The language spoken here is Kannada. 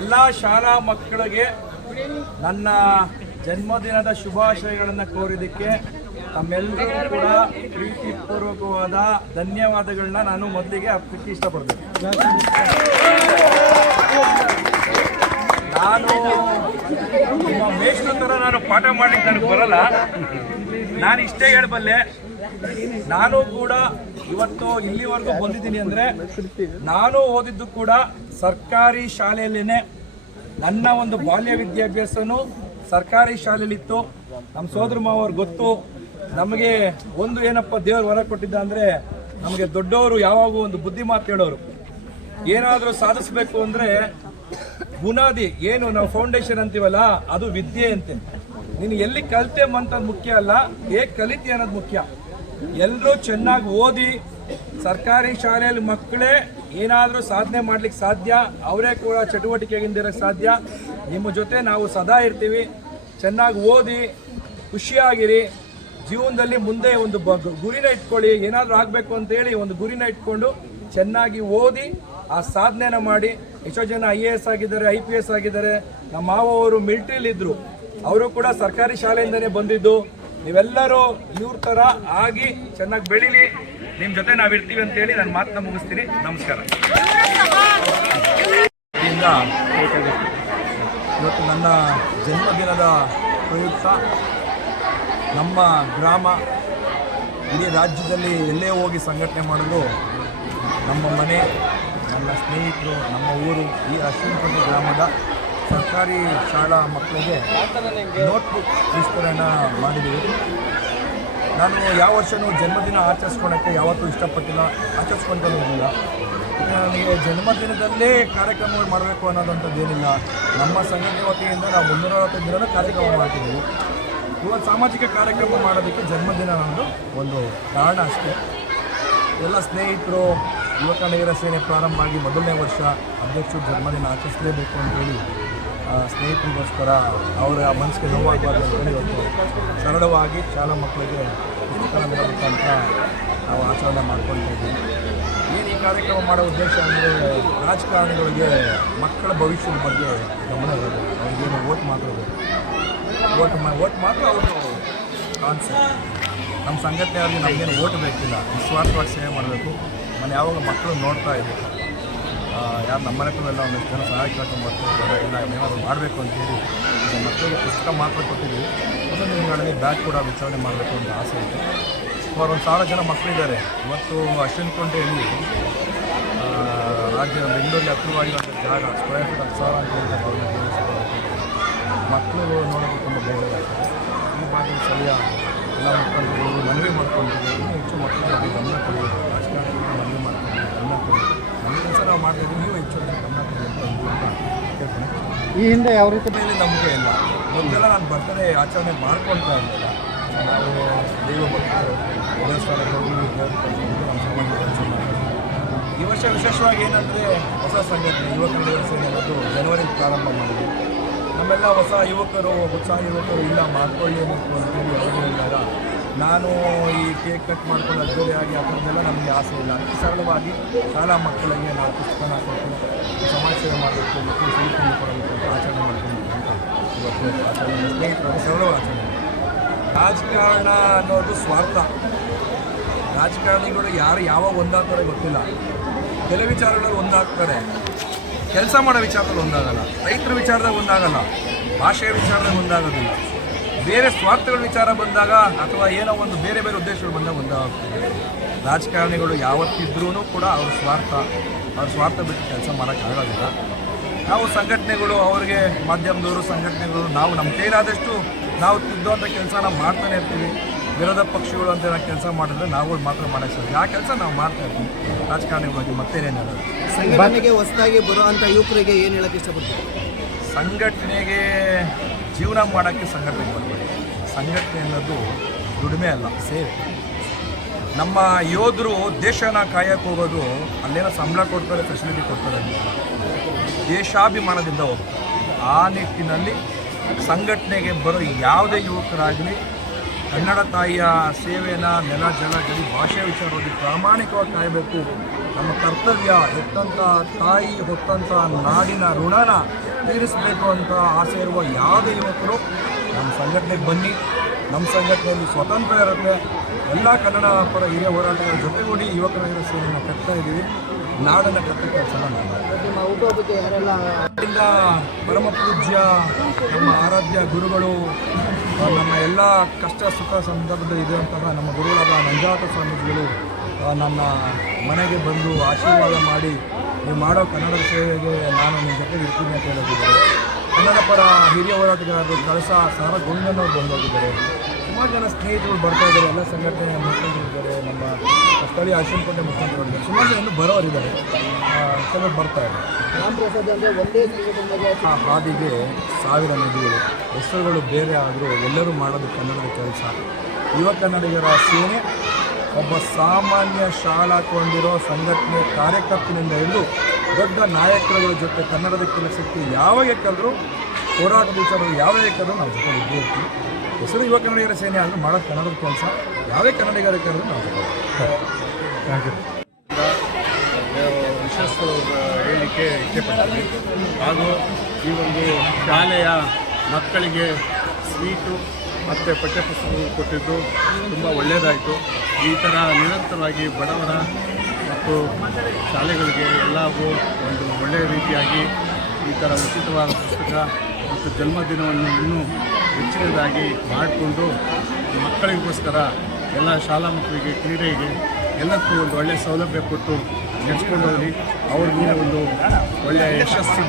ಎಲ್ಲ ಶಾಲಾ ಮಕ್ಕಳಿಗೆ ನನ್ನ ಜನ್ಮದಿನದ ಶುಭಾಶಯಗಳನ್ನು ಕೋರಿದ್ದಕ್ಕೆ ತಮ್ಮೆಲ್ಲರೂ ಕೂಡ ಪ್ರೀತಿಪೂರ್ವಕವಾದ ಧನ್ಯವಾದಗಳನ್ನ ನಾನು ಮೊದಲಿಗೆ ಅರ್ಪಿಸಲಿಕ್ಕೆ ಇಷ್ಟಪಡ್ತೀನಿ. ನಾನು ನಿಮ್ಮ ಮೇಷ್ಟ್ರ ಥರ ನಾನು ಪಾಠ ಮಾಡಲಿಕ್ಕೆ ನನಗೆ ಬರಲ್ಲ. ನಾನು ಇಷ್ಟೇ ಹೇಳಬಲ್ಲೆ, ನಾನು ಕೂಡ ಇವತ್ತು ಇಲ್ಲಿವರೆಗೂ ಬಂದಿದ್ದೀನಿ ಅಂದರೆ ನಾನು ಓದಿದ್ದು ಕೂಡ ಸರ್ಕಾರಿ ಶಾಲೆಯಲ್ಲೇ. ನನ್ನ ಒಂದು ಬಾಲ್ಯ ವಿದ್ಯಾಭ್ಯಾಸನೂ ಸರ್ಕಾರಿ ಶಾಲೆಯಲ್ಲಿತ್ತು. ನಮ್ಮ ಸೋದರ ಮಾವರು ಗೊತ್ತು. ನಮಗೆ ಒಂದು ಏನಪ್ಪ ದೇವರು ವರ ಕೊಟ್ಟಿದ್ದ ಅಂದರೆ, ನಮಗೆ ದೊಡ್ಡವರು ಯಾವಾಗೂ ಒಂದು ಬುದ್ಧಿ ಮಾತು ಹೇಳೋರು. ಏನಾದರೂ ಸಾಧಿಸಬೇಕು ಅಂದರೆ ಬುನಾದಿ ಏನು ನಾವು ಫೌಂಡೇಶನ್ ಅಂತೀವಲ್ಲ, ಅದು ವಿದ್ಯೆ ಅಂತೆ. ನೀನು ಎಲ್ಲಿ ಕಲಿತೆ ಅಂತ ಮುಖ್ಯ ಅಲ್ಲ, ಹೇಗೆ ಕಲಿತಿ ಅನ್ನೋದು ಮುಖ್ಯ. ಎಲ್ಲರೂ ಚೆನ್ನಾಗಿ ಓದಿ ಸರ್ಕಾರಿ ಶಾಲೆಯಲ್ಲಿ ಮಕ್ಕಳೇ ಏನಾದರೂ ಸಾಧನೆ ಮಾಡ್ಲಿಕ್ಕೆ ಸಾಧ್ಯ, ಅವರೇ ಕೂಡ ಚಟುವಟಿಕೆಗಿಂದಿರೋಕ್ಕೆ ಸಾಧ್ಯ. ನಿಮ್ಮ ಜೊತೆ ನಾವು ಸದಾ ಇರ್ತೀವಿ. ಚೆನ್ನಾಗಿ ಓದಿ ಖುಷಿಯಾಗಿರಿ. ಜೀವನದಲ್ಲಿ ಮುಂದೆ ಒಂದು ಗುರಿನ ಇಟ್ಕೊಳ್ಳಿ. ಏನಾದರೂ ಆಗಬೇಕು ಅಂತೇಳಿ ಒಂದು ಗುರಿನ ಇಟ್ಕೊಂಡು ಚೆನ್ನಾಗಿ ಓದಿ ಆ ಸಾಧನೆನ ಮಾಡಿ. ಎಷ್ಟೋ ಜನ IAS ಆಗಿದ್ದಾರೆ, IPS ಆಗಿದ್ದಾರೆ. ನಮ್ಮ ಮಾವವರು ಮಿಲಿಟರಿಲಿದ್ದರು, ಅವರು ಕೂಡ ಸರ್ಕಾರಿ ಶಾಲೆಯಿಂದನೇ ಬಂದಿದ್ದು. ನೀವೆಲ್ಲರೂ ಇವ್ರ ಥರ ಆಗಿ ಚೆನ್ನಾಗಿ ಬೆಳೀಲಿ. ನಿಮ್ಮ ಜೊತೆ ನಾವಿರ್ತೀವಿ ಅಂತೇಳಿ ನನ್ನ ಮಾತನ್ನ ಮುಗಿಸ್ತೀನಿ. ನಮಸ್ಕಾರ. ಇವತ್ತು ನನ್ನ ಜನ್ಮದಿನದ ಪ್ರಯುಕ್ತ ನಮ್ಮ ಗ್ರಾಮ ಇಡೀ ರಾಜ್ಯದಲ್ಲಿ ಎಲ್ಲೇ ಹೋಗಿ ಸಂಘಟನೆ ಮಾಡಿದ್ರು ನಮ್ಮ ಮನೆ, ನನ್ನ ಸ್ನೇಹಿತರು, ನಮ್ಮ ಊರು ಈ ಅಶ್ವಿನಪಟ್ಟಿ ಗ್ರಾಮದ ಸರ್ಕಾರಿ ಶಾಲಾ ಮಕ್ಕಳಿಗೆ ನೋಟ್ಬುಕ್ ವಿಸ್ತರಣೆ ಮಾಡಿದ್ದೀವಿ. ನಾನು ಯಾವ ವರ್ಷವೂ ಜನ್ಮದಿನ ಆಚರಿಸ್ಕೊಳಕ್ಕೆ ಯಾವತ್ತೂ ಇಷ್ಟಪಟ್ಟಿಲ್ಲ, ಆಚರಿಸ್ಕೊಂಡು ಹೋಗಿಲ್ಲ. ನನಗೆ ಜನ್ಮದಿನದಲ್ಲೇ ಕಾರ್ಯಕ್ರಮ ಮಾಡಬೇಕು ಅನ್ನೋದಂಥದ್ದೇನಿಲ್ಲ. ನಮ್ಮ ಸಂಘಟನೆ ವತಿಯಿಂದ ನಾವು 360 ದಿನದ ಕಾರ್ಯಕ್ರಮ ಮಾಡ್ತಿದ್ದೀವಿ. ಇವತ್ತು ಸಾಮಾಜಿಕ ಕಾರ್ಯಕ್ರಮ ಮಾಡೋದಕ್ಕೆ ಜನ್ಮದಿನ ಒಂದು ಕಾರಣ ಅಷ್ಟೇ. ಎಲ್ಲ ಸ್ನೇಹಿತರು ಯುವಕ ನೇರ ಸೇನೆ ಪ್ರಾರಂಭ ಆಗಿ ಮೊದಲನೇ ವರ್ಷ ಅಧ್ಯಕ್ಷರು ಜನ್ಮದಿನ ಆಚರಿಸಲೇಬೇಕು ಅಂತೇಳಿ ಸ್ನೇಹಿತರಿಗೋಸ್ಕರ ಅವರ ಮನಸ್ಸಿಗೆ ನೋವಾಗಬಾರ್ದು ಅಂತೇಳಿ ಇವತ್ತು ಸರಳವಾಗಿ ಶಾಲಾ ಮಕ್ಕಳಿಗೆ ಪುಸ್ತಕ ಮುಖಾಂತರ ನಾವು ಆಚರಣೆ ಮಾಡ್ಕೊಳ್ತಾ ಇದ್ದೀವಿ. ಏನು ಈ ಕಾರ್ಯಕ್ರಮ ಮಾಡೋ ಉದ್ದೇಶ ಅಂದರೆ, ರಾಜಕಾರಣಿಗಳಿಗೆ ಮಕ್ಕಳ ಭವಿಷ್ಯದ ಬಗ್ಗೆ ಗಮನ ಇರೋದು. ಅವ್ರಿಗೇನು ಓಟ್ ಮಾತ್ರ ಓಟ್ ಮಾತ್ರ ಅವರು ಕಾನ್ಸೆಪ್ಟ್. ನಮ್ಮ ಸಂಘಟನೆಯವರಿಗೆ ನಮಗೇನು ಓಟ್ ಬೇಕಿಲ್ಲ, ನಿಸ್ವಾರ್ಥವಾಗಿ ಸೇವೆ ಮಾಡಬೇಕು. ಮನೆ ಯಾವಾಗ ಮಕ್ಕಳು ನೋಡ್ತಾ ಇದ್ದೀವಿ, ಯಾರು ನಮ್ಮ ಮನೆಗೆಲ್ಲ ಒಂದಷ್ಟು ಜನ ಸಹಾಯ ಕೇಳ್ಕೊಂಡು ಬರ್ತಾರೆ, ಇಲ್ಲ ಏನಾದರೂ ಮಾಡಬೇಕು ಅಂತೇಳಿ ಮಕ್ಕಳಿಗೆ ಪುಸ್ತಕ ಮಾತ್ರ ಕೊಟ್ಟಿದ್ದೀವಿ. ಒಂದೊಂದು ದಿನಗಳಲ್ಲಿ ಬ್ಯಾಗ್ ಕೂಡ ವಿಚಾರಣೆ ಮಾಡಬೇಕು ಅಂತ ಆಸೆ ಇದೆ. ಸುಮಾರು 1,000 ಜನ ಮಕ್ಕಳಿದ್ದಾರೆ. ಇವತ್ತು ಅಶ್ವಿನಕೊಂಡೆಯಲ್ಲಿ ರಾಜ್ಯ ಬೆಂಗಳೂರಿಗೆ ಹತ್ತಿರವಾಗಿರುವಂಥ ಜಾಗ ಸ್ಕ್ವೇರ್ ಫೀಟ್ 10,000 ಅಂತ ಮಕ್ಕಳು ನೋಡೋದು ತುಂಬ ಬೇಜಾರಾಗ್ತದೆ. ಈ ಭಾಗದ ಸ್ಥಳೀಯ ಎಲ್ಲ ಮುಖಂಡರು ಮನವಿ ಮಾಡ್ಕೊಂಡಿದ್ದೀವಿ. ಇನ್ನೂ ಹೆಚ್ಚು ಮಕ್ಕಳ ಬಗ್ಗೆ ಗಮನ ಕೊಡಿ, ರಾಜಕಾರಣಿಗಳು ಮನವಿ ಮಾಡ್ಕೊಂಡು ಗಮನ ಕೊಡಿ. ನಮ್ಮ ಕೆಲಸ ನಾವು ಮಾಡ್ತಾಯಿದ್ದೀವಿ, ನೀವು ಹೆಚ್ಚು ಗಮನ ಕೊಡಿ ಅಂತ ಕೇಳ್ತೀನಿ. ಈ ಹಿಂದೆ ಯಾವ ರೀತಿ ಮೇಲೆ ನಂಬಿಕೆ ಇಲ್ಲ. ಮೊದಲೆಲ್ಲ ನಾನು ಬರ್ತಡೇ ಆಚರಣೆ ಮಾಡ್ಕೊಳ್ತಾ ಇರಲಿಲ್ಲ. ನಾವು ದೈವ ಭಕ್ತರು ದೇವಸ್ಥಾನಕ್ಕೆ ಹೋಗಿ ನಮ್ಮ ಸಂಬಂಧ ಕೆಲಸ ಮಾಡ್ತೀವಿ. ಈ ವರ್ಷ ವಿಶೇಷವಾಗಿ ಏನಂದರೆ, ಹೊಸ ಸಂಘಟನೆ ಯುವಕ ನೇರ ಸೇನೆ ಅನ್ನೋದು ಜನವರಿಯಲ್ಲಿ ಪ್ರಾರಂಭ ಮಾಡಿದ್ವಿ. ನಮ್ಮೆಲ್ಲ ಹೊಸ ಯುವಕರು, ಉತ್ಸಾಹ ಯುವಕರು ಇಲ್ಲ ಮಾಡ್ಕೊಳ್ಳಿ ಅಂತೇಳಿ ಅವರು ಹೇಳಿದಾಗ, ನಾನು ಈ ಕೇಕ್ ಕಟ್ ಮಾಡ್ಕೊಂಡು ಅದ್ದೂರಿಯಾಗಿ ಆ ಥರದ್ದೆಲ್ಲ ನಮಗೆ ಆಸೆ ಇಲ್ಲ. ಸರಳವಾಗಿ ಶಾಲಾ ಮಕ್ಕಳಿಗೆ ನಾವು ಪುಸ್ತಕನ ಕೊಟ್ಟು ಸಮಾಜ ಸೇವೆ ಮಾಡಬೇಕು, ಮಕ್ಕಳು ಸಿಹಿಕೊಂಡು ಕೊಡಬೇಕು ಅಂತ ಆಚರಣೆ ಮಾಡ್ಕೊಂಡು ಅಂತ ಇವತ್ತು ಆಚರಣೆ ಸ್ನೇಹಿತರಾಗಿ ಸರಳವಾಗಿ ಆಚರಣೆ. ರಾಜಕಾರಣ ಅನ್ನೋದು ಸ್ವಾರ್ಥ. ರಾಜಕಾರಣಿಗಳು ಯಾರು ಯಾವಾಗ ಒಂದಾಗ್ತಾರೆ ಗೊತ್ತಿಲ್ಲ. ಕೆಲವು ವಿಚಾರಗಳಲ್ಲಿ ಒಂದಾಗ್ತಾರೆ, ಕೆಲಸ ಮಾಡೋ ವಿಚಾರದಲ್ಲಿ ಒಂದಾಗಲ್ಲ, ರೈತರ ವಿಚಾರದಾಗ ಒಂದಾಗಲ್ಲ, ಭಾಷೆಯ ವಿಚಾರದಾಗ ಒಂದಾಗೋದಿಲ್ಲ. ಬೇರೆ ಸ್ವಾರ್ಥಗಳ ವಿಚಾರ ಬಂದಾಗ ಅಥವಾ ಏನೋ ಒಂದು ಬೇರೆ ಬೇರೆ ಉದ್ದೇಶಗಳು ಬಂದಾಗ ಒಂದಾಗ್ತದೆ. ರಾಜಕಾರಣಿಗಳು ಯಾವತ್ತಿದ್ರೂ ಕೂಡ ಅವ್ರ ಸ್ವಾರ್ಥ ಬಿಟ್ಟು ಕೆಲಸ ಮಾಡೋಕ್ಕಾಗೋದಿಲ್ಲ. ನಾವು ಸಂಘಟನೆಗಳು, ಅವ್ರಿಗೆ ಮಾಧ್ಯಮದವರು, ಸಂಘಟನೆಗಳು, ನಾವು ನಮ್ಮ ಕೈಲಾದಷ್ಟು ನಾವು ತಿದ್ದುವಂಥ ಕೆಲಸ ನಾವು ಮಾಡ್ತಾನೆ ಇರ್ತೀವಿ. ವಿರೋಧ ಪಕ್ಷಗಳು ಅಂತ ನಾವು ಕೆಲಸ ಮಾಡಿದ್ರೆ ನಾವು ಮಾತ್ರ ಮಾಡೋಕ್ಕೆ ಸಾಧ್ಯ. ಆ ಕೆಲಸ ನಾವು ಮಾಡ್ತಾ ಇರ್ತೀವಿ. ರಾಜಕಾರಣಿಗಳಿಗೆ ಮತ್ತೇನೇನಲ್ಲ. ಸಂಘಟನೆಗೆ ಹೊಸದಾಗಿ ಬರುವಂಥ ಯುವಕರಿಗೆ ಏನು ಹೇಳೋಕ್ಕೆ ಇಷ್ಟಪಡ್ತೀವಿ? ಸಂಘಟನೆಗೆ ಜೀವನ ಮಾಡೋಕ್ಕೆ ಸಂಘಟನೆಗೆ ಬರಬೇಕು. ಸಂಘಟನೆ ಅನ್ನೋದು ದುಡಿಮೆ ಅಲ್ಲ, ಸೇವೆ. ನಮ್ಮ ಯೋಧರು ದೇಶನ ಕಾಯಕ್ಕೆ ಹೋಗೋದು ಅಲ್ಲೇನೋ ಸಂಬಳ ಕೊಡ್ತಾರೆ, ಫೆಸಿಲಿಟಿ ಕೊಡ್ತಾರೆ ಅಂತ ದೇಶಾಭಿಮಾನದಿಂದ ಹೋಗ್ತಾರೆ. ಆ ನಿಟ್ಟಿನಲ್ಲಿ ಸಂಘಟನೆಗೆ ಬರೋ ಯಾವುದೇ ಯುವಕರಾಗಲಿ ಕನ್ನಡ ತಾಯಿಯ ಸೇವೆಯನ್ನು ನೆಲ ಜಲ ಗಡಿ ಭಾಷೆ ವಿಚಾರವಾಗಿ ಪ್ರಾಮಾಣಿಕವಾಗಿ ಕಾಯಬೇಕು. ನಮ್ಮ ಕರ್ತವ್ಯ ಹೆತ್ತಂಥ ತಾಯಿ ಹೊತ್ತಂಥ ನಾಡಿನ ಋಣನ ತೀರಿಸಬೇಕು ಅಂತ ಆಸೆ ಇರುವ ಯಾವುದೇ ಯುವಕರು ನಮ್ಮ ಸಂಘಟನೆಗೆ ಬನ್ನಿ. ನಮ್ಮ ಸಂಘಟನೆಯಲ್ಲಿ ಸ್ವತಂತ್ರ ಇರುತ್ತೆ. ಎಲ್ಲ ಕನ್ನಡ ಪರ ಹಿರಿಯ ಹೋರಾಟಗಳ ಜೊತೆಗೂಡಿ ಯುವಕರ ಸೇನೆಯನ್ನು ಕಟ್ತಾ ಇದ್ದೀವಿ. ನಾಡನ್ನು ಕಟ್ಟೋ ಕೆಲಸ ನಿಮ್ಮ ಹುಟ್ಟುಹಬ್ಬಕ್ಕೆ ಯಾರೆಲ್ಲ ಇದರಿಂದ ಪರಮ ಪೂಜ್ಯ ನಮ್ಮ ಆರಾಧ್ಯ ಗುರುಗಳು ನಮ್ಮ ಎಲ್ಲ ಕಷ್ಟ ಸುಖ ಸಂದರ್ಭದಲ್ಲಿ ಇರುವಂತಹ ನಮ್ಮ ಗುರುಗಳಾದ ನಂಜಾತ ಸ್ವಾಮೀಜಿಗಳು ನನ್ನ ಮನೆಗೆ ಬಂದು ಆಶೀರ್ವಾದ ಮಾಡಿ ನೀವು ಮಾಡೋ ಕನ್ನಡದ ಸೇವೆಗೆ ನಾನು ನಿಮ್ಮ ಜೊತೆ ಇರ್ತೀನಿ ಅಂತ ಹೇಳಿದ್ದಾರೆ. ಕನ್ನಡ ಪರ ಹಿರಿಯ ಹೋರಾಟಗಾರರು ಕಳಸ ಸಾರ ಗೋವಿಂದನವರು ಬಂದು ಹೋಗಿದ್ದಾರೆ. ಸುಮಾರು ಜನ ಸ್ನೇಹಿತರು ಬರ್ತಾ ಇದ್ದಾರೆ. ಎಲ್ಲ ಸಂಘಟನೆಯ ಮುಖಂಡರಿದ್ದಾರೆ. ನಮ್ಮ ಸ್ಥಳೀಯ ಅಶ್ವಿನಕೋಟೆ ಮುಖಂಡರು ಸುಮಾರು ಜನ ಇನ್ನೂ ಬರೋರಿದ್ದಾರೆ. ಕೆಲವರು ಬರ್ತಾ ಇದ್ದಾರೆ. ರಾಮ್ ಪ್ರಸಾದ್ ಅಂದರೆ ಒಂದೇ ಕುಟುಂಬದ ಆ ಹಾದಿಗೆ ಸಾವಿರ ನದಿಗಳು, ಹೆಸರುಗಳು ಬೇರೆ ಆದರೂ ಎಲ್ಲರೂ ಮಾಡೋದು ಕನ್ನಡದ ಕೆಲಸ. ಯುವ ಕನ್ನಡಿಗರ ಸೇನೆ ಒಬ್ಬ ಸಾಮಾನ್ಯ ಶಾಲಾಕೊಂಡಿರೋ ಸಂಘಟನೆ ಕಾರ್ಯಕರ್ತನಿಂದ ಹಿಡಿದು ದೊಡ್ಡ ನಾಯಕರುಗಳ ಜೊತೆ ಕನ್ನಡದ ಕೆಲಸಕ್ಕೆ ಯಾವಾಗ ಕರೆದ್ರು, ಹೋರಾಟದ ವಿಚಾರಗಳು ಯಾವಾಗ ಕರೆದ್ರು ನಾವು ಜೊತೆ ಇದ್ದೇ ಇರ್ತೀವಿ. ಹೆಸರು ಯುವ ಕನ್ನಡಿಗರ ಸೇನೆ ಆದರೂ ಮಾಡೋದು ಕನ್ನಡದ ಕೆಲಸ. ಯಾವುದೇ ಕನ್ನಡಿಗರ ಕರೆದ್ರು ನಾವು ಜೊತೆ ಥ್ಯಾಂಕ್ ಯು. ವಿಶೇಷ ಹೇಳಲಿಕ್ಕೆ ಇಚ್ಛೆಪಡ್ತೀನಿ. ಹಾಗೂ ಈ ಒಂದು ಶಾಲೆಯ ಮಕ್ಕಳಿಗೆ ಸ್ವೀಟು ಮತ್ತು ಪಠ್ಯಪುಸ್ತಕಗಳು ಕೊಟ್ಟಿದ್ದು ತುಂಬ ಒಳ್ಳೆಯದಾಯಿತು. ಈ ಥರ ನಿರಂತರವಾಗಿ ಬಡವರ ಮತ್ತು ಶಾಲೆಗಳಿಗೆ ಎಲ್ಲವೂ ಒಂದು ಒಳ್ಳೆಯ ರೀತಿಯಾಗಿ ಈ ಥರ ಉಚಿತವಾದ ಪುಸ್ತಕ ಮತ್ತು ಜನ್ಮದಿನವನ್ನು ಇನ್ನೂ ಹೆಚ್ಚಿನದಾಗಿ ಮಾಡಿಕೊಂಡು ಮಕ್ಕಳಿಗೋಸ್ಕರ ಎಲ್ಲ ಶಾಲಾ ಮಕ್ಕಳಿಗೆ ಕ್ರೀಡೆಗೆ ಎಲ್ಲಕ್ಕೂ ಒಂದು ಒಳ್ಳೆಯ ಸೌಲಭ್ಯ ಕೊಟ್ಟು ನಡೆಸ್ಕೊಂಡು ಹೋಗಿ ಅವ್ರಿಗೂ ಒಂದು ಒಳ್ಳೆಯ ಯಶಸ್ಸು